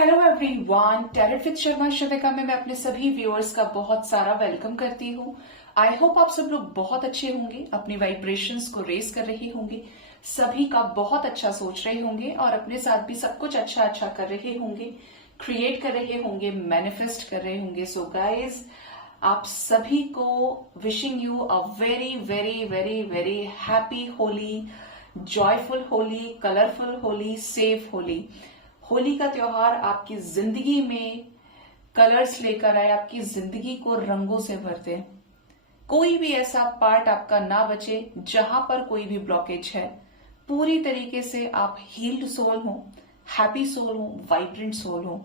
Hello everyone, talent with Sharma Shravika में मैं अपने सभी व्यूअर्स का बहुत सारा वेलकम करती हूँ। आई होप आप सब लोग बहुत अच्छे होंगे, अपनी वाइब्रेशंस को रेस कर रहे होंगे, सभी का बहुत अच्छा सोच रहे होंगे और अपने साथ भी सब कुछ अच्छा अच्छा कर रहे होंगे, क्रिएट कर रहे होंगे, मैनिफेस्ट कर रहे होंगे। सो गाइज, आप सभी को wishing you a very very very very happy Holi, joyful Holi, colourful Holi, safe Holi. Holi का त्योहार आपकी जिंदगी में कलर्स लेकर आए, आपकी जिंदगी को रंगों से भर दे। कोई भी ऐसा पार्ट आपका ना बचे जहां पर कोई भी ब्लॉकेज है। पूरी तरीके से आप हील्ड सोल हो, हैप्पी सोल हो, वाइब्रेंट सोल हो।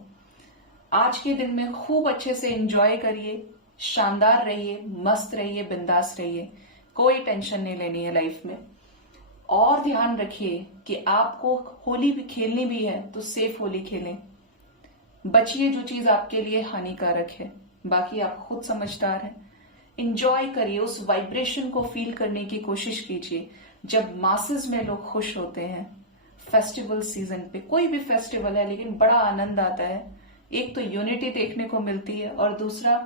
आज के दिन में खूब अच्छे से एंजॉय करिए, शानदार रहिए, मस्त रहिए, बिंदास रहिए। कोई टेंशन नहीं लेनी है लाइफ में। और ध्यान रखिए कि आपको होली भी खेलनी भी है तो सेफ होली खेलें। बचिए जो चीज आपके लिए हानिकारक है, बाकी आप खुद समझदार हैं। इंजॉय करिए, उस वाइब्रेशन को फील करने की कोशिश कीजिए जब मासेस में लोग खुश होते हैं। फेस्टिवल सीजन पे कोई भी फेस्टिवल है, लेकिन बड़ा आनंद आता है। एक तो यूनिटी देखने को मिलती है और दूसरा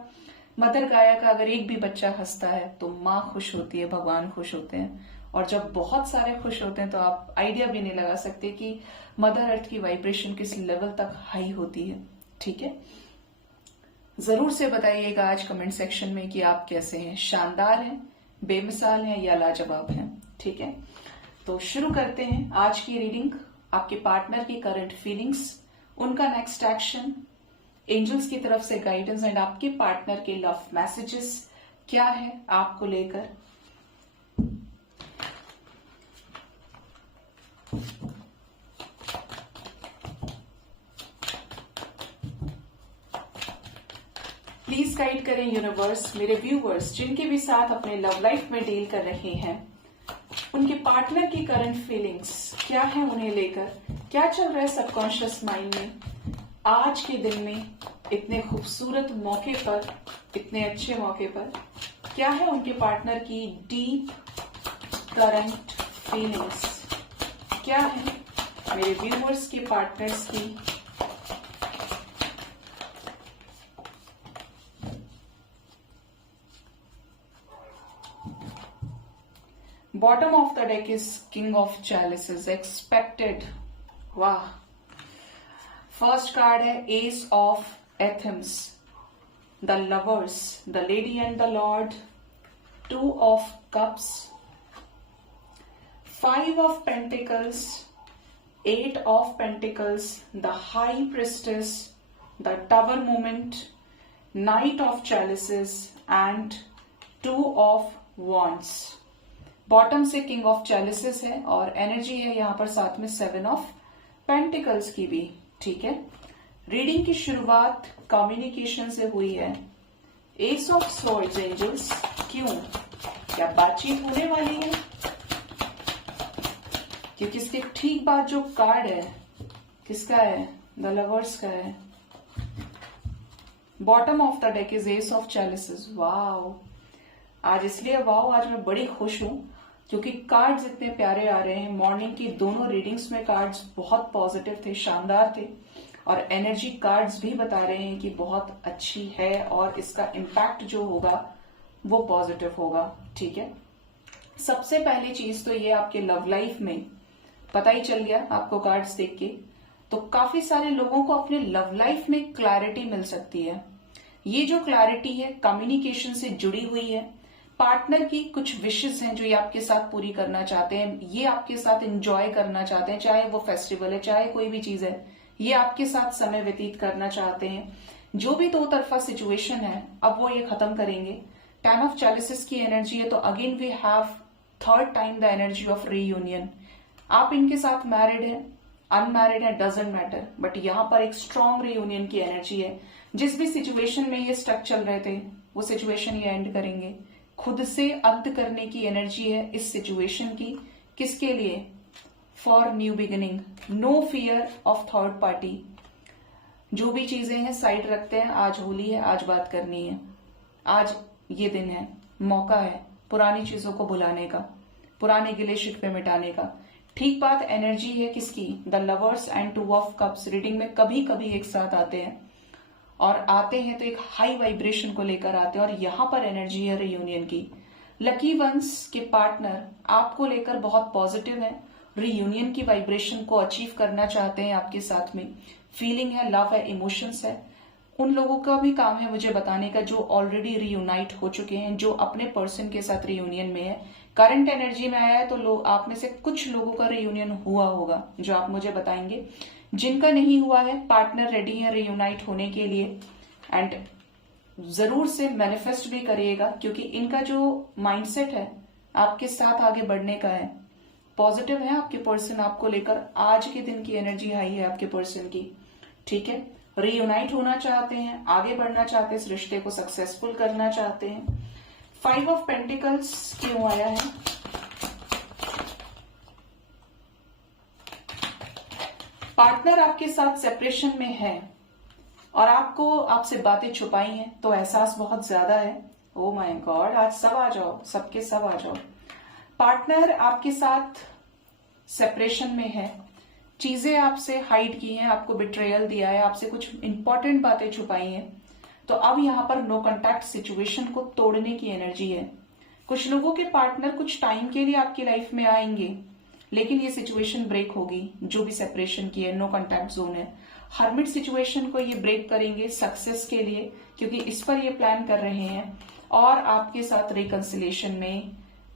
मदर गाया का अगर एक भी बच्चा हंसता है तो माँ खुश होती है, भगवान खुश होते हैं। और जब बहुत सारे खुश होते हैं तो आप आइडिया भी नहीं लगा सकते कि मदर अर्थ की वाइब्रेशन किस लेवल तक हाई होती है। ठीक है, जरूर से बताइएगा आज कमेंट सेक्शन में कि आप कैसे हैं, शानदार हैं, बेमिसाल हैं या लाजवाब हैं। ठीक है, तो शुरू करते हैं आज की रीडिंग। आपके पार्टनर की करंट फीलिंग्स, उनका नेक्स्ट एक्शन, एंजल्स की तरफ से गाइडेंस एंड आपके पार्टनर के लव मैसेजेस क्या है आपको लेकर। प्लीज गाइड करें यूनिवर्स मेरे व्यूवर्स जिनके भी साथ अपने लव लाइफ में डील कर रहे हैं। उनके पार्टनर की करंट फीलिंग्स क्या है उन्हें लेकर, क्या चल रहा है सबकॉन्शियस माइंड में आज के दिन में, इतने खूबसूरत मौके पर, इतने अच्छे मौके पर। क्या है उनके पार्टनर की डीप करंट फीलिंग्स, क्या है मेरे व्यूवर्स के पार्टनर्स की bottom of the deck is king of chalices, expected. वाह, फर्स्ट कार्ड है ace of athames, the lovers, the lady and the lord, two of cups, five of pentacles, eight of pentacles, the high priestess, the tower moment, knight of chalices and two of wands. Bottom से king of chalices है और energy है यहां पर साथ में seven of pentacles की भी। ठीक है, रीडिंग की शुरुआत कम्युनिकेशन से हुई है। एस ऑफ स्वॉर्ड्स एंजल्स, क्यों, क्या बातचीत होने वाली है? क्योंकि इसके ठीक बाद जो कार्ड है किसका है, द लवर्स का है। Bottom of the deck is ace of chalices. Wow, आज इसलिए वाओ, आज मैं बड़ी खुश हूं क्योंकि कार्ड्स इतने प्यारे आ रहे हैं। मॉर्निंग की दोनों रीडिंग्स में कार्ड्स बहुत पॉजिटिव थे, शानदार थे और एनर्जी कार्ड्स भी बता रहे हैं कि बहुत अच्छी है और इसका इम्पैक्ट जो होगा वो पॉजिटिव होगा। ठीक है, सबसे पहली चीज तो ये आपके लव लाइफ में पता ही चल गया आपको कार्ड्स देख के, तो काफी सारे लोगों को अपने लव लाइफ में क्लैरिटी मिल सकती है। ये जो क्लैरिटी है कम्युनिकेशन से जुड़ी हुई है। पार्टनर की कुछ विशेस हैं जो ये आपके साथ पूरी करना चाहते हैं, ये आपके साथ एंजॉय करना चाहते हैं, चाहे वो फेस्टिवल है, चाहे कोई भी चीज है, ये आपके साथ समय व्यतीत करना चाहते हैं। जो भी दो तरफा सिचुएशन है अब वो ये खत्म करेंगे। टेन ऑफ चैलिसेस की एनर्जी है तो again we have third time the energy of reunion. आप इनके साथ मैरिड है, अनमैरिड है, डजेंट मैटर, बट यहां पर एक स्ट्रॉन्ग रीयूनियन की एनर्जी है। जिस भी सिचुएशन में ये स्टक चल रहे थे वो सिचुएशन ये एंड करेंगे। खुद से अंत करने की एनर्जी है इस सिचुएशन की। किसके लिए? For new beginning, no fear of third party. जो भी चीजें हैं साइड रखते हैं, आज होली है, आज बात करनी है, आज ये दिन है, मौका है पुरानी चीजों को भुलाने का, पुराने गिले शिकवे मिटाने का। ठीक बात एनर्जी है किसकी, the lovers and two of cups reading में कभी कभी एक साथ आते हैं, और आते हैं तो एक हाई वाइब्रेशन को लेकर आते हैं, और यहां पर एनर्जी है रियूनियन की। लकी वंस के पार्टनर आपको लेकर बहुत पॉजिटिव है, रियूनियन की वाइब्रेशन को अचीव करना चाहते हैं आपके साथ में, फीलिंग है, लव है, इमोशंस है। उन लोगों का भी काम है मुझे बताने का जो ऑलरेडी रियूनाइट हो चुके हैं, जो अपने पर्सन के साथ रियूनियन में है। करंट एनर्जी में आया है तो लोग आप में से कुछ लोगों का रियूनियन हुआ होगा जो आप मुझे बताएंगे। जिनका नहीं हुआ है, पार्टनर रेडी है रियूनाइट होने के लिए, एंड जरूर से मैनिफेस्ट भी करिएगा, क्योंकि इनका जो माइंडसेट है आपके साथ आगे बढ़ने का है, पॉजिटिव है आपके पर्सन आपको लेकर। आज के दिन की एनर्जी हाई है आपके पर्सन की, ठीक है। रीयूनाइट होना चाहते हैं, आगे बढ़ना चाहते हैं, इस रिश्ते को सक्सेसफुल करना चाहते हैं। 5 ऑफ पेंटिकल्स क्यों आया है? पार्टनर आपके साथ सेपरेशन में है और आपसे बातें छुपाई हैं, तो एहसास बहुत ज्यादा है। ओ माय गॉड, आज सब आ जाओ, सबके सब आ जाओ। पार्टनर आपके साथ सेपरेशन में है, चीजें आपसे हाइड की हैं, आपको बिट्रेयल दिया है, आपसे कुछ इंपॉर्टेंट बातें छुपाई हैं, तो अब यहां पर नो कॉन्टैक्ट सिचुएशन को तोड़ने की एनर्जी है। कुछ लोगों के पार्टनर कुछ टाइम के लिए आपकी लाइफ में आएंगे, लेकिन ये सिचुएशन ब्रेक होगी, जो भी सेपरेशन की है, नो कॉन्टैक्ट जोन है। हर्मिट सिचुएशन को ये ब्रेक करेंगे सक्सेस के लिए, क्योंकि इस पर ये प्लान कर रहे हैं, और आपके साथ रिकंसिलेशन में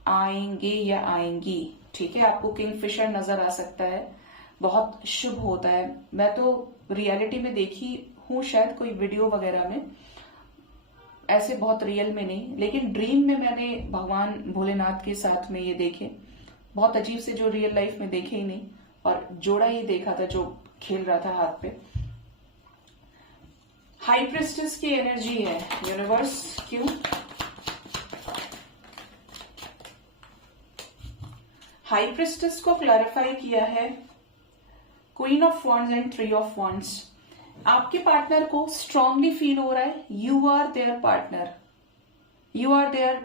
आएंगे या आएंगी, ठीक है। आपको किंगफिशर नजर आ सकता है, बहुत शुभ होता है। मैं तो रियलिटी में देखी हूं, शायद कोई वीडियो वगैरह में, ऐसे बहुत रियल में नहीं, लेकिन ड्रीम में मैंने भगवान भोलेनाथ के साथ में ये देखे, बहुत अजीब से, जो रियल लाइफ में देखे ही नहीं, और जोड़ा ही देखा था जो खेल रहा था हाथ पे। हाई प्रिस्टेस की एनर्जी है यूनिवर्स, क्यों? हाई प्रिस्टेस को क्लैरिफाई किया है queen of wands and 3 of wands. आपके पार्टनर को स्ट्रांगली फील हो रहा है you are their partner, you are their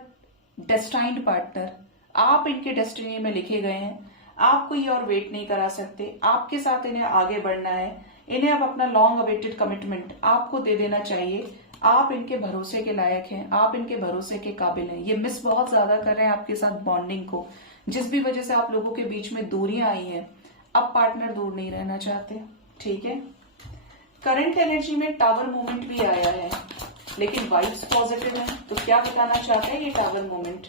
destined partner. आप इनके डेस्टिनी में लिखे गए हैं, आपको ये और वेट नहीं करा सकते, आपके साथ इन्हें आगे बढ़ना है। इन्हें अब अपना लॉन्ग अवेटेड कमिटमेंट आपको दे देना चाहिए। आप इनके भरोसे के लायक हैं, आप इनके भरोसे के काबिल हैं। ये मिस बहुत ज्यादा कर रहे हैं आपके साथ बॉन्डिंग को, जिस भी वजह से आप लोगों के बीच में दूरियां आई हैं। अब पार्टनर दूर नहीं रहना चाहते, ठीक है। करंट एनर्जी में टावर मूवमेंट भी आया है, लेकिन वाइब्स पॉजिटिव है, तो क्या बताना चाहते हैं ये टावर मूवमेंट?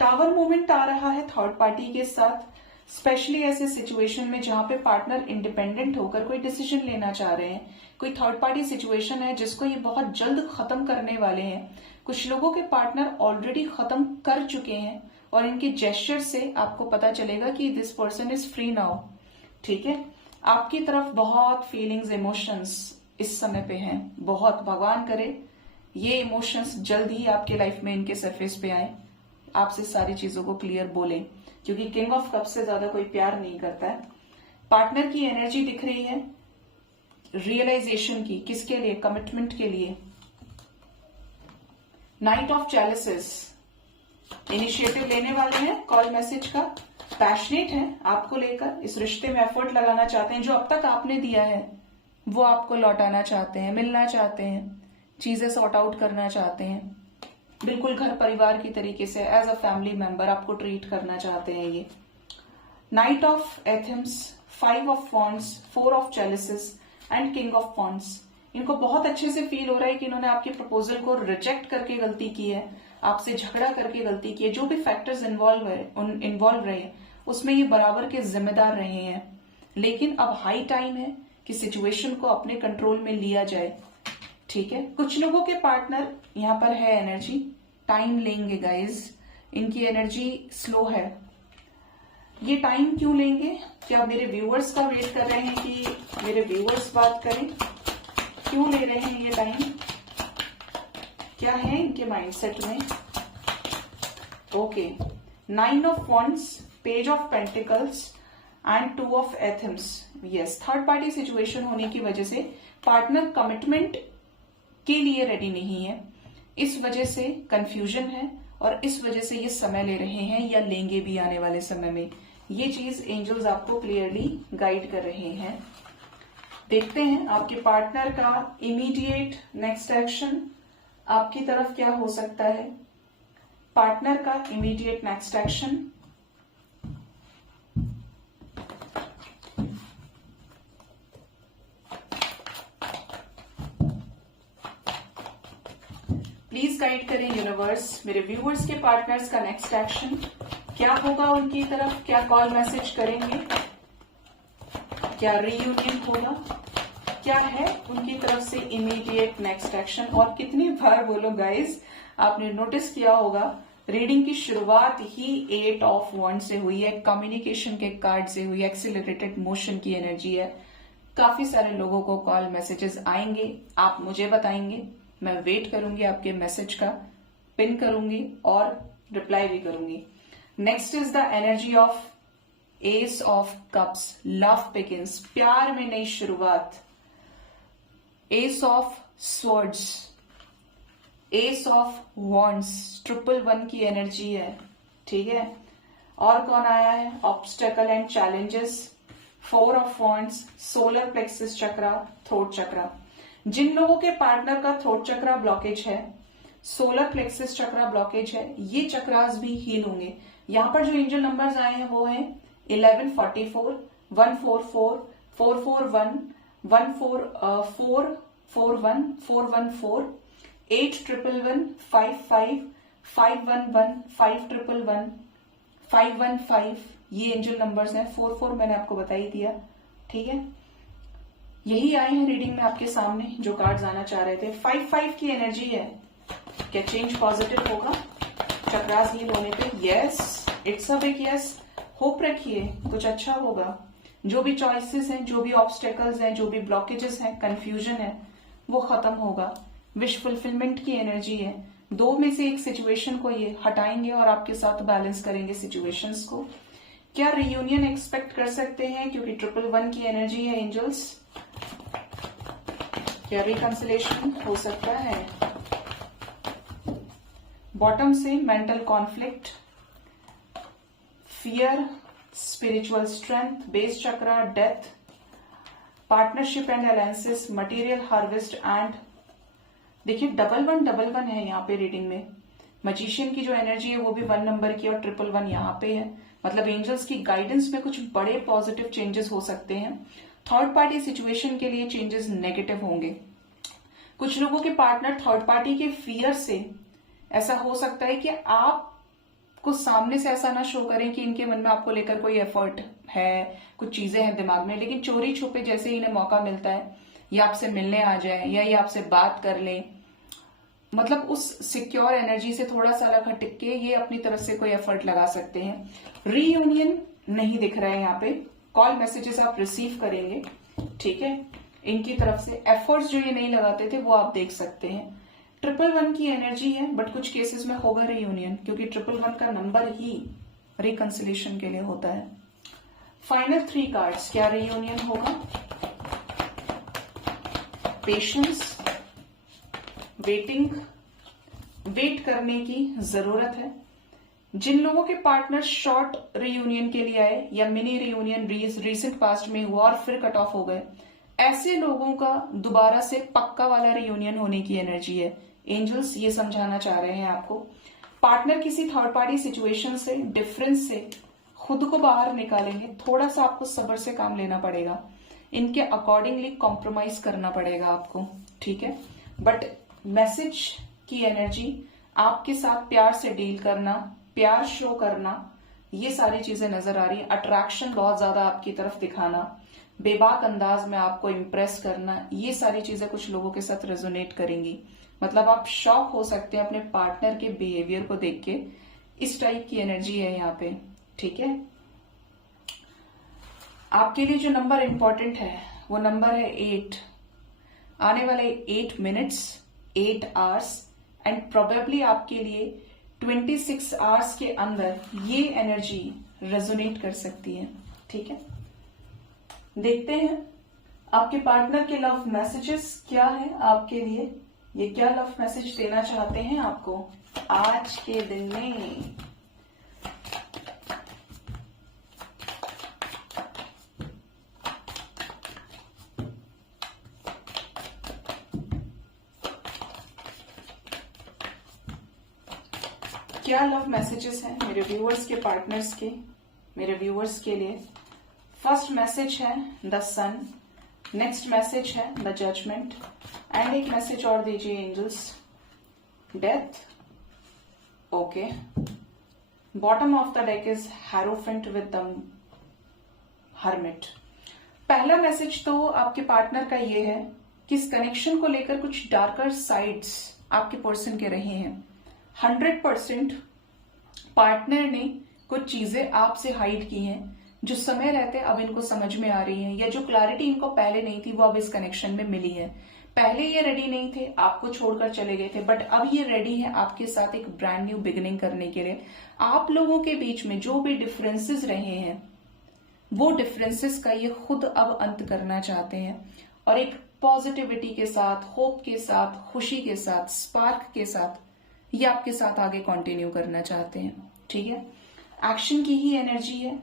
टावर मूवमेंट आ रहा है थर्ड पार्टी के साथ, स्पेशली ऐसे सिचुएशन में जहां पे पार्टनर इंडिपेंडेंट होकर कोई डिसीजन लेना चाह रहे हैं। कोई थर्ड पार्टी सिचुएशन है जिसको ये बहुत जल्द खत्म करने वाले हैं। कुछ लोगों के पार्टनर ऑलरेडी खत्म कर चुके हैं, और इनके जेस्चर से आपको पता चलेगा कि this person is free now, ठीक है। आपकी तरफ बहुत फीलिंग्स, इमोशंस इस समय पे हैं, बहुत। भगवान करे ये इमोशंस जल्द ही आपके लाइफ में इनके सरफेस पे आए, आपसे सारी चीजों को क्लियर बोले, क्योंकि किंग ऑफ कप से ज्यादा कोई प्यार नहीं करता है। पार्टनर की एनर्जी दिख रही है रियलाइजेशन की, किसके लिए? कमिटमेंट के लिए। नाइट ऑफ चैलिसेस, इनिशिएटिव लेने वाले हैं, कॉल मैसेज का, पैशनेट है आपको लेकर, इस रिश्ते में एफर्ट लगाना चाहते हैं। जो अब तक आपने दिया है वो आपको लौटाना चाहते हैं, मिलना चाहते हैं, चीजें सॉर्ट आउट करना चाहते हैं, बिल्कुल घर परिवार की तरीके से एज अ फैमिली मेंबर आपको ट्रीट करना चाहते हैं ये। Knight of athames, 5 of wands, 4 of chalices and king of wands. इनको बहुत अच्छे से फील हो रहा है कि इन्होंने आपके प्रपोजल को रिजेक्ट करके गलती की है, आपसे झगड़ा करके गलती की है। जो भी फैक्टर्स इन्वॉल्व रहे उसमें ये बराबर के जिम्मेदार रहे हैं, लेकिन अब हाई टाइम है कि सिचुएशन को अपने कंट्रोल में लिया जाए, ठीक है। कुछ लोगों के पार्टनर यहां पर है एनर्जी, टाइम लेंगे गाइज, इनकी एनर्जी स्लो है। ये टाइम क्यों लेंगे? क्या मेरे व्यूअर्स का वेट कर रहे हैं कि मेरे व्यूअर्स बात करें? क्यों ले रहे हैं ये टाइम? क्या है इनके माइंडसेट में? Okay, 9 of wands, page of pentacles and 2 of athames. Yes, third party situation होने की वजह से पार्टनर कमिटमेंट के लिए रेडी नहीं है, इस वजह से कंफ्यूजन है और इस वजह से ये समय ले रहे हैं या लेंगे भी आने वाले समय में। ये चीज एंजल्स आपको क्लियरली गाइड कर रहे हैं। देखते हैं आपके पार्टनर का इमीडिएट नेक्स्ट एक्शन आपकी तरफ क्या हो सकता है। पार्टनर का immediate next action, please guide करें यूनिवर्स, मेरे व्यूअर्स के पार्टनर्स का नेक्स्ट एक्शन क्या होगा उनकी तरफ, क्या कॉल मैसेज करेंगे, क्या रीयूनियन होगा, क्या है उनकी तरफ से इमीडिएट नेक्स्ट एक्शन। और कितनी बार बोलो गाइस, आपने नोटिस किया होगा रीडिंग की शुरुआत ही 8 ऑफ वॉन्ड से हुई है, कम्युनिकेशन के कार्ड से हुई है, एक्सीलरेटेड मोशन की एनर्जी है। काफी सारे लोगों को कॉल मैसेजेस आएंगे, आप मुझे बताएंगे, मैं वेट करूंगी आपके मैसेज का, पिन करूंगी और रिप्लाई भी करूंगी। Next is the energy of S of cups, love begins, प्यार में नई शुरुआत। S of swords, S of wands, 111 की एनर्जी है, ठीक है। और कौन आया है, obstacle and challenges, 4 of wands, solar plexus chakra, throat chakra. जिन लोगों के पार्टनर का थ्रोट चक्रा ब्लॉकेज है, सोलर प्लेक्सिस चक्रा ब्लॉकेज है, ये चक्रास भी हील होंगे। यहां पर जो एंजल नंबर्स आए हैं वो है 1144, 144, 441, 14441, 414, 8111, 55, 511, 5111, 515, ये एंजल नंबर्स हैं। 44 मैंने आपको बता ही दिया, ठीक है। यही आए हैं रीडिंग में आपके सामने जो कार्ड्स आना चाह रहे थे। 55 की एनर्जी है, क्या चेंज पॉजिटिव होगा चक्रास हील होने पे? Yes, it's a big yes. Hope रखिए कुछ अच्छा होगा। जो भी चॉइसेस हैं, जो भी ऑब्स्टेकल्स हैं, जो भी ब्लॉकेजेस हैं, कंफ्यूजन है, वो खत्म होगा। विश फुलफिलमेंट की एनर्जी है। 2 में से एक सिचुएशन को ये हटाएंगे और आपके साथ बैलेंस करेंगे सिचुएशंस को। क्या रियूनियन एक्सपेक्ट कर सकते हैं, क्योंकि 111 की एनर्जी है एंजल्स। क्या रिकंसिलेशन हो सकता है? बॉटम से mental conflict, fear, spiritual strength, base chakra, death, partnership and alliances, material harvest and देखिए 1111 है यहाँ पे रीडिंग में। मजिशियन की जो एनर्जी है वो भी 1 नंबर की और 111 यहाँ पे है। मतलब एंजल्स की गाइडेंस में कुछ बड़े पॉजिटिव चेंजेस हो सकते हैं। थर्ड पार्टी सिचुएशन के लिए चेंजेस नेगेटिव होंगे। कुछ लोगों के पार्टनर थर्ड पार्टी के फियर से ऐसा हो सकता है कि आप को सामने से ऐसा ना शो करें कि इनके मन में आपको लेकर कोई एफर्ट है, कुछ चीजें हैं दिमाग में, लेकिन चोरी छुपे जैसे ही इन्हें मौका मिलता है या आपसे मिलने आ जाए या ये आपसे बात कर ले, मतलब उस सिक्योर एनर्जी से थोड़ा सा अलग हट के ये अपनी तरफ से कोई एफर्ट लगा सकते हैं। रीयूनियन नहीं दिख रहा है यहाँ पे। कॉल मैसेजेस आप रिसीव करेंगे, ठीक है। इनकी तरफ से एफर्ट्स जो ये नहीं लगाते थे वो आप देख सकते हैं। 111 की एनर्जी है, बट कुछ केसेस में होगा रीयूनियन, क्योंकि 111 का नंबर ही रिकंसिलेशन के लिए होता है। फाइनल 3 कार्ड्स, क्या रीयूनियन होगा? पेशेंस, वेटिंग, वेट करने की जरूरत है। जिन लोगों के पार्टनर शॉर्ट रीयूनियन के लिए आए या मिनी रीयूनियन रिसेंट पास्ट में हुआ और फिर कट ऑफ हो गए, ऐसे लोगों का दोबारा से पक्का वाला रीयूनियन होने की एनर्जी है। एंजल्स ये समझाना चाह रहे हैं आपको। पार्टनर किसी थर्ड पार्टी सिचुएशन से, डिफरेंस से खुद को बाहर निकालेंगे। थोड़ा सा आपको सब्र से काम लेना पड़ेगा, इनके अकॉर्डिंगली कॉम्प्रोमाइज करना पड़ेगा आपको, ठीक है। बट मैसेज की एनर्जी, आपके साथ प्यार से डील करना, प्यार शो करना, ये सारी चीजें नजर आ रही है। अट्रैक्शन बहुत ज्यादा आपकी तरफ दिखाना, बेबाक अंदाज में आपको इम्प्रेस करना, ये सारी चीजें कुछ लोगों के साथ रेजोनेट करेंगी। मतलब आप शॉक हो सकते हैं अपने पार्टनर के बिहेवियर को देख के। इस टाइप की एनर्जी है यहाँ पे, ठीक है। आपके लिए जो नंबर इंपॉर्टेंट है वो नंबर है 8। आने वाले 8 मिनट्स, 8 आवर्स एंड प्रोबेबली आपके लिए 26 आवर्स के अंदर ये एनर्जी रेजोनेट कर सकती है, ठीक है। देखते हैं आपके पार्टनर के लव मैसेजेस क्या है आपके लिए, ये क्या लव मैसेज देना चाहते हैं आपको। आज के दिन में क्या लव मैसेजेस हैं मेरे व्यूअर्स के, पार्टनर्स के, मेरे व्यूअर्स के लिए? फर्स्ट मैसेज है द सन, नेक्स्ट मैसेज है द जजमेंट, एंड एक मैसेज और दीजिए angels, death. Okay, bottom of the deck is hierophant with the hermit. पहला मैसेज तो आपके पार्टनर का ये है कि इस कनेक्शन को लेकर कुछ डार्कर साइड्स आपके पर्सन के रहे हैं। 100% पार्टनर ने कुछ चीजें आपसे हाइड की हैं जो समय रहते अब इनको समझ में आ रही है, या जो क्लैरिटी इनको पहले नहीं थी वो अब इस कनेक्शन में मिली है। पहले ये रेडी नहीं थे, आपको छोड़कर चले गए थे, बट अब ये रेडी है आपके साथ एक ब्रांड न्यू बिगिनिंग करने के लिए। आप लोगों के बीच में जो भी डिफरेंसेस रहे हैं वो डिफरेंसेस का ये खुद अब अंत करना चाहते हैं, और एक पॉजिटिविटी के साथ, होप के साथ, खुशी के साथ, स्पार्क के साथ ये आपके साथ आगे कंटिन्यू करना चाहते हैं। ठीक है, एक्शन की ही एनर्जी है,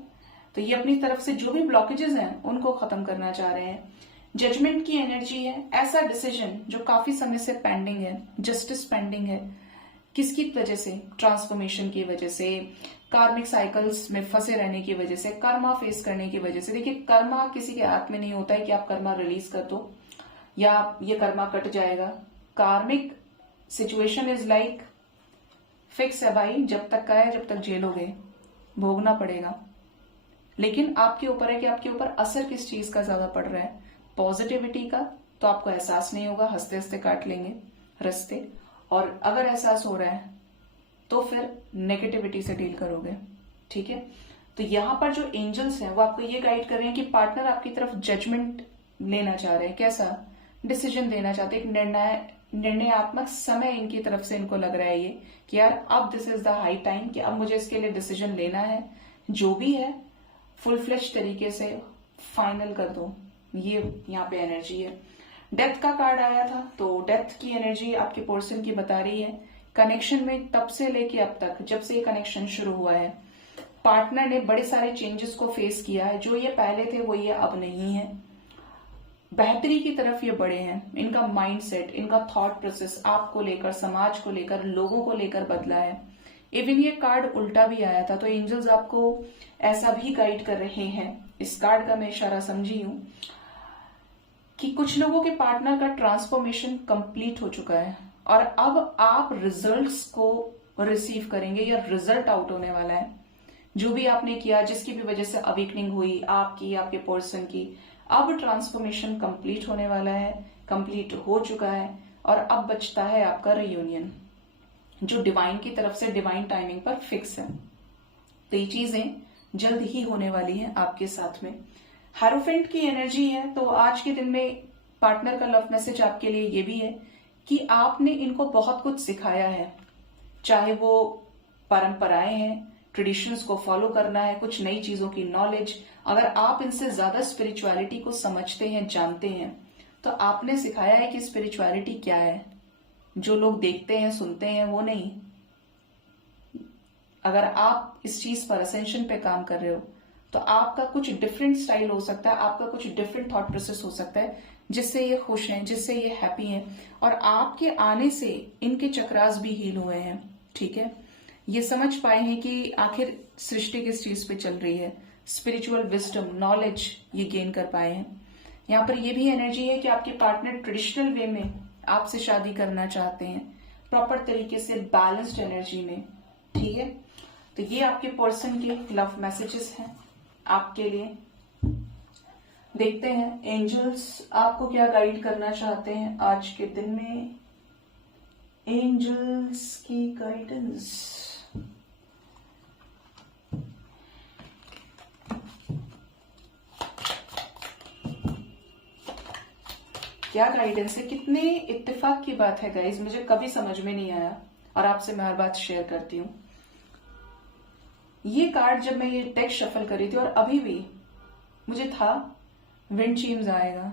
तो ये अपनी तरफ से जो भी ब्लॉकेजेस हैं उनको खत्म करना चाह रहे हैं। जजमेंट की एनर्जी है, ऐसा डिसीजन जो काफी समय से पेंडिंग है, जस्टिस पेंडिंग है। किसकी वजह से? ट्रांसफॉर्मेशन की वजह से, कार्मिक साइकिल्स में फंसे रहने की वजह से, कर्मा फेस करने की वजह से। देखिए, कर्मा किसी के हाथ में नहीं होता है कि आप कर्मा रिलीज कर दो या ये कर्मा कट जाएगा। कार्मिक सिचुएशन इज लाइक फिक्स है भाई, जब तक का है, जब तक झेलोगे भोगना पड़ेगा। लेकिन आपके ऊपर है कि आपके ऊपर असर किस चीज का ज्यादा पड़ रहा है। पॉजिटिविटी का तो आपको एहसास नहीं होगा, हंसते हंसते काट लेंगे रास्ते, और अगर एहसास हो रहा है तो फिर नेगेटिविटी से डील करोगे। ठीक है, तो यहां पर जो एंजल्स हैं वो आपको ये गाइड कर रहे हैं कि पार्टनर आपकी तरफ जजमेंट लेना चाह रहे हैं। कैसा डिसीजन देना चाहते हैं? एक निर्णयात्मक समय इनकी तरफ से इनको लग रहा है ये कि यार अब this is the high time कि अब मुझे इसके लिए डिसीजन लेना है, जो भी है फुल फ्लेश तरीके से फाइनल कर दो। ये यहाँ पे एनर्जी है। डेथ का कार्ड आया था, तो डेथ की एनर्जी आपके पर्सन की बता रही है कनेक्शन में तब से लेके अब तक, जब से ये कनेक्शन शुरू हुआ है, पार्टनर ने बड़े सारे चेंजेस को फेस किया है। जो ये पहले थे वो ये अब नहीं है। बेहतरी की तरफ ये बढ़े हैं। इनका माइंडसेट, इनका थॉट प्रोसेस आपको लेकर, समाज को लेकर, लोगों को लेकर बदला है। इवन ये कार्ड उल्टा भी आया था, तो एंजल्स आपको ऐसा भी गाइड कर रहे हैं। इस कार्ड का मैं इशारा समझी हूं कि कुछ लोगों के पार्टनर का ट्रांसफॉर्मेशन कंप्लीट हो चुका है और अब आप रिजल्ट्स को रिसीव करेंगे या रिजल्ट आउट होने वाला है। जो भी आपने किया, जिसकी भी वजह से अवेकनिंग हुई आपकी, आपके पर्सन की, अब ट्रांसफॉर्मेशन कंप्लीट होने वाला है, कंप्लीट हो चुका है, और अब बचता है आपका रियूनियन, जो डिवाइन की तरफ से डिवाइन टाइमिंग पर फिक्स है। तो ये चीजें जल्द ही होने वाली हैं आपके साथ में। हेरोफेंट की एनर्जी है, तो आज के दिन में पार्टनर का लव मैसेज आपके लिए ये भी है कि आपने इनको बहुत कुछ सिखाया है, चाहे वो परंपराएं हैं, ट्रेडिशंस को फॉलो करना है, कुछ नई चीजों की नॉलेज। अगर आप इनसे ज्यादा स्पिरिचुअलिटी को समझते हैं, जानते हैं, तो आपने सिखाया है कि स्पिरिचुअलिटी क्या है। जो लोग देखते हैं, सुनते हैं, वो नहीं। अगर आप इस चीज पर, असेंशन पे काम कर रहे हो, तो आपका कुछ डिफरेंट स्टाइल हो सकता है, आपका कुछ डिफरेंट थॉट प्रोसेस हो सकता है, जिससे ये खुश हैं, जिससे ये हैप्पी हैं, और आपके आने से इनके चक्रास भी हील हुए हैं। ठीक है, ये समझ पाए हैं कि आखिर सृष्टि किस चीज पे चल रही है। स्पिरिचुअल विजडम, नॉलेज ये गेन कर पाए हैं। यहाँ पर ये भी एनर्जी है कि आपके पार्टनर ट्रेडिशनल वे में आपसे शादी करना चाहते हैं, प्रॉपर तरीके से, बैलेंस्ड एनर्जी में। ठीक है, तो ये आपके पर्सन के लव मैसेजेस हैं आपके लिए। देखते हैं एंजल्स आपको क्या गाइड करना चाहते हैं आज के दिन में। एंजल्स की गाइडेंस, क्या गाइडेंस है। कितने इत्तेफाक की बात है गाइज, मुझे कभी समझ में नहीं आया और आपसे मैं हर बात शेयर करती हूँ। ये कार्ड जब मैं ये डेक शफल करी थी, और अभी भी मुझे था विंड चीम्स आएगा,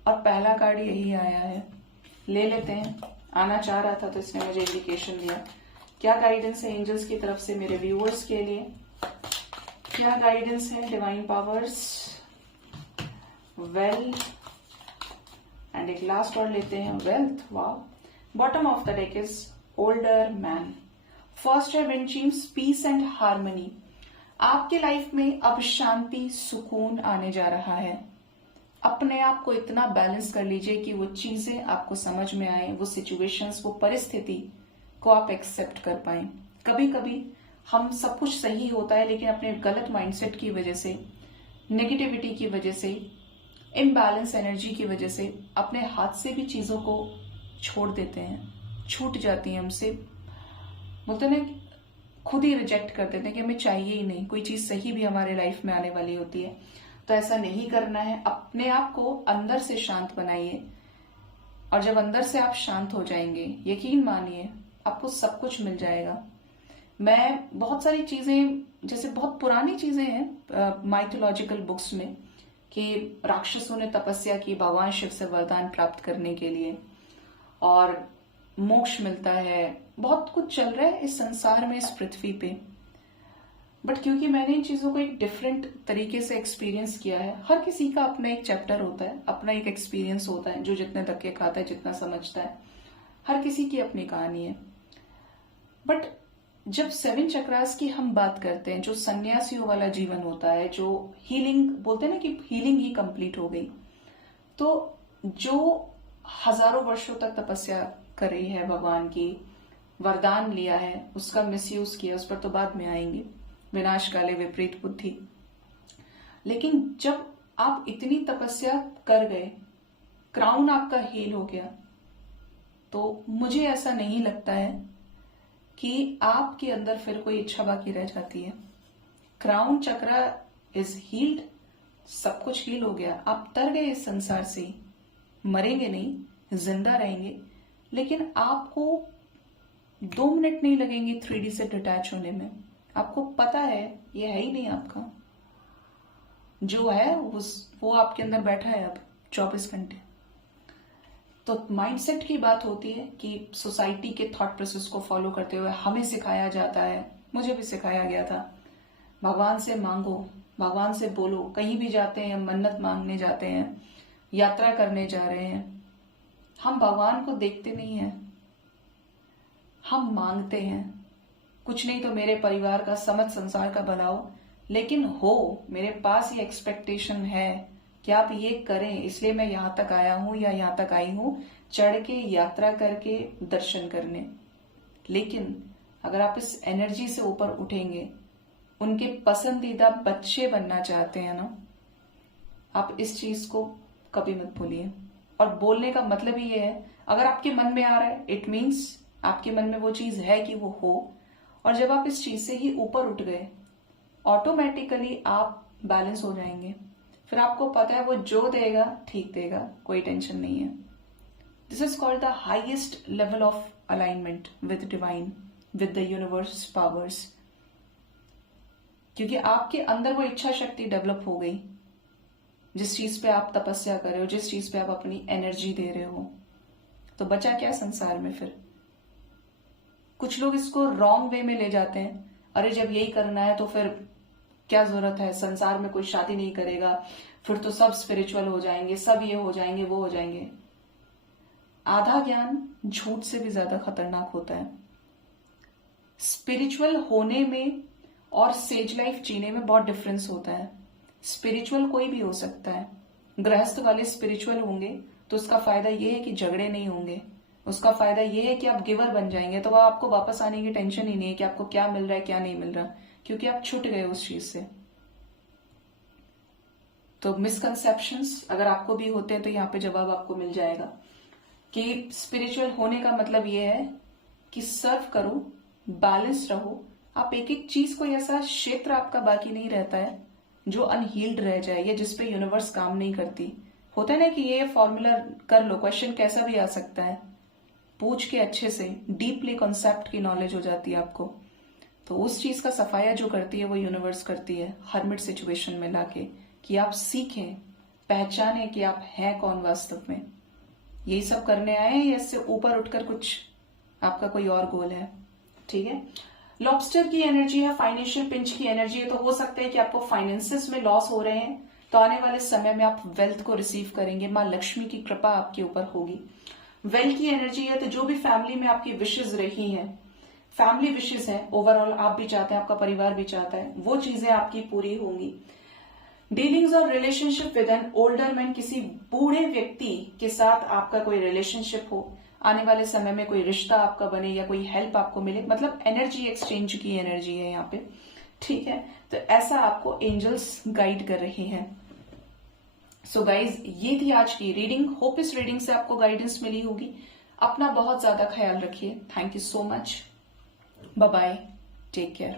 और पहला कार्ड यही आया है। ले लेते हैं, आना चाह रहा था तो इसने मुझे इंडिकेशन दिया क्या गाइडेंस है एंजल्स की तरफ से मेरे व्यूअर्स के लिए? क्या गाइडेंस है डिवाइन पावर्स? वेल्थ एंड एक लास्ट और लेते हैं wealth. Wow, bottom of the deck is older man. First है विंड चीम्स, पीस एंड हार्मनी। आपके लाइफ में अब शांति सुकून आने जा रहा है। अपने आप को इतना बैलेंस कर लीजिए कि वो चीजें आपको समझ में आए, वो सिचुएशंस, वो परिस्थिति को आप एक्सेप्ट कर पाए। कभी कभी हम सब कुछ सही होता है लेकिन अपने गलत माइंडसेट की वजह से, नेगेटिविटी की वजह से, इम्बैलेंस एनर्जी की वजह से अपने हाथ से भी चीजों को छोड़ देते हैं, छूट जाती हैं हमसे। बोलते ना, खुद ही रिजेक्ट कर देते हैं कि हमें चाहिए ही नहीं, कोई चीज सही भी हमारे लाइफ में आने वाली होती है। तो ऐसा नहीं करना है। अपने आप को अंदर से शांत बनाइए, और जब अंदर से आप शांत हो जाएंगे, यकीन मानिए आपको सब कुछ मिल जाएगा। मैं बहुत सारी चीजें, जैसे बहुत पुरानी चीजें हैं माइथोलॉजिकल बुक्स में, कि राक्षसों ने तपस्या की भगवान शिव से वरदान प्राप्त करने के लिए, और मोक्ष मिलता है, बहुत कुछ चल रहा है इस संसार में, इस पृथ्वी पे। बट क्योंकि मैंने इन चीजों को एक डिफरेंट तरीके से एक्सपीरियंस किया है, हर किसी का अपना एक चैप्टर होता है, अपना एक एक्सपीरियंस होता है, जो जितने धक्के खाता है, जितना समझता है, हर किसी की अपनी कहानी है। बट जब 7 चक्रास की हम बात करते हैं, जो सन्यासियों वाला जीवन होता है, जो हीलिंग बोलते हैं ना, कि हीलिंग ही कंप्लीट हो गई, तो जो हजारों वर्षों तक तपस्या कर रही है भगवान की, वरदान लिया है, उसका मिसयूज किया, उस पर तो बाद में आएंगे, विनाश काले विपरीत बुद्धि। लेकिन जब आप इतनी तपस्या कर गए, क्राउन आपका हील हो गया, तो मुझे ऐसा नहीं लगता है कि आपके अंदर फिर कोई इच्छा बाकी रह जाती है। क्राउन चक्र इज हील्ड, सब कुछ हील हो गया, आप तर गए इस संसार से, मरेंगे नहीं, जिंदा रहेंगे, लेकिन आपको 2 मिनट नहीं लगेंगे 3D से डिटैच होने में। आपको पता है ये है ही नहीं आपका, जो है वो आपके अंदर बैठा है अब 24 घंटे। तो माइंडसेट की बात होती है कि सोसाइटी के थॉट प्रोसेस को फॉलो करते हुए हमें सिखाया जाता है, मुझे भी सिखाया गया था, भगवान से मांगो, भगवान से बोलो। कहीं भी जाते हैं, मन्नत मांगने जाते हैं, यात्रा करने जा रहे हैं, हम भगवान को देखते नहीं हैं, हम मांगते हैं, कुछ नहीं तो मेरे परिवार का, समझ संसार का भलाओ, लेकिन हो, मेरे पास ये एक्सपेक्टेशन है कि आप ये करें, इसलिए मैं यहां तक आया हूं या यहां तक आई हूं, चढ़ के यात्रा करके दर्शन करने। लेकिन अगर आप इस एनर्जी से ऊपर उठेंगे, उनके पसंदीदा बच्चे बनना चाहते हैं ना, आप इस चीज को कभी मत भूलिए। और बोलने का मतलब ही ये है, अगर आपके मन में आ रहा है, इट मीन्स आपके मन में वो चीज है कि वो हो। और जब आप इस चीज से ही ऊपर उठ गए, ऑटोमेटिकली आप बैलेंस हो जाएंगे। फिर आपको पता है वो जो देगा ठीक देगा, कोई टेंशन नहीं है। This is called the highest level of alignment with divine, with the universe powers. क्योंकि आपके अंदर वो इच्छा शक्ति डेवलप हो गई, जिस चीज पे आप तपस्या कर रहे हो, जिस चीज पे आप अपनी एनर्जी दे रहे हो, तो बचा क्या संसार में फिर? कुछ लोग इसको रॉन्ग वे में ले जाते हैं, अरे जब यही करना है तो फिर क्या जरूरत है, संसार में कोई शादी नहीं करेगा, फिर तो सब स्पिरिचुअल हो जाएंगे, सब ये हो जाएंगे, वो हो जाएंगे। आधा ज्ञान झूठ से भी ज्यादा खतरनाक होता है। स्पिरिचुअल होने में और सेज लाइफ जीने में बहुत डिफरेंस होता है। स्पिरिचुअल कोई भी हो सकता है। गृहस्थ वाले स्पिरिचुअल होंगे तो उसका फायदा यह है कि झगड़े नहीं होंगे, उसका फायदा यह है कि आप गिवर बन जाएंगे, तो वह आपको वापस आने की टेंशन ही नहीं है कि आपको क्या मिल रहा है क्या नहीं मिल रहा, क्योंकि आप छूट गए उस चीज से। तो मिसकंसेप्शंस अगर आपको भी होते हैं तो यहाँ पे जवाब आपको मिल जाएगा कि स्पिरिचुअल होने का मतलब यह है कि सर्व करो, बैलेंस रहो। आप एक एक चीज को, ऐसा क्षेत्र आपका बाकी नहीं रहता है जो अनहील्ड रह जाए या जिसपे यूनिवर्स काम नहीं करती। होता है ना कि ये फॉर्मूला कर लो, क्वेश्चन कैसा भी आ सकता है, पूछ के अच्छे से डीपली कॉन्सेप्ट की नॉलेज हो जाती है आपको, तो उस चीज का सफाया जो करती है वो यूनिवर्स करती है हरमिट सिचुएशन में लाके, कि आप सीखें, पहचाने कि आप हैं कौन वास्तव में। यही सब करने आए हैं या इससे ऊपर उठकर कुछ आपका कोई और गोल है? ठीक है। लॉबस्टर की एनर्जी है, फाइनेंशियल पिंच की एनर्जी है, तो हो सकता है कि आपको फाइनेंसेस में लॉस हो रहे हैं, तो आने वाले समय में आप वेल्थ को रिसीव करेंगे, माँ लक्ष्मी की कृपा आपके ऊपर होगी। वेल्थ की एनर्जी है, तो जो भी फैमिली में आपकी विशेष रही हैं, फैमिली विशेष है, ओवरऑल आप भी चाहते हैं, आपका परिवार भी चाहता है, वो चीजें आपकी पूरी होंगी। डीलिंग्स और relationship with an older man, किसी बूढ़े व्यक्ति के साथ आपका कोई रिलेशनशिप हो, आने वाले समय में कोई रिश्ता आपका बने या कोई हेल्प आपको मिले, मतलब एनर्जी एक्सचेंज की एनर्जी है यहाँ पे, ठीक है। तो ऐसा आपको एंजल्स गाइड कर रहे हैं। सो गाइज, ये थी आज की रीडिंग। होप इस रीडिंग से आपको गाइडेंस मिली होगी। अपना बहुत ज्यादा ख्याल रखिए। Thank you so much. Bye bye, take care.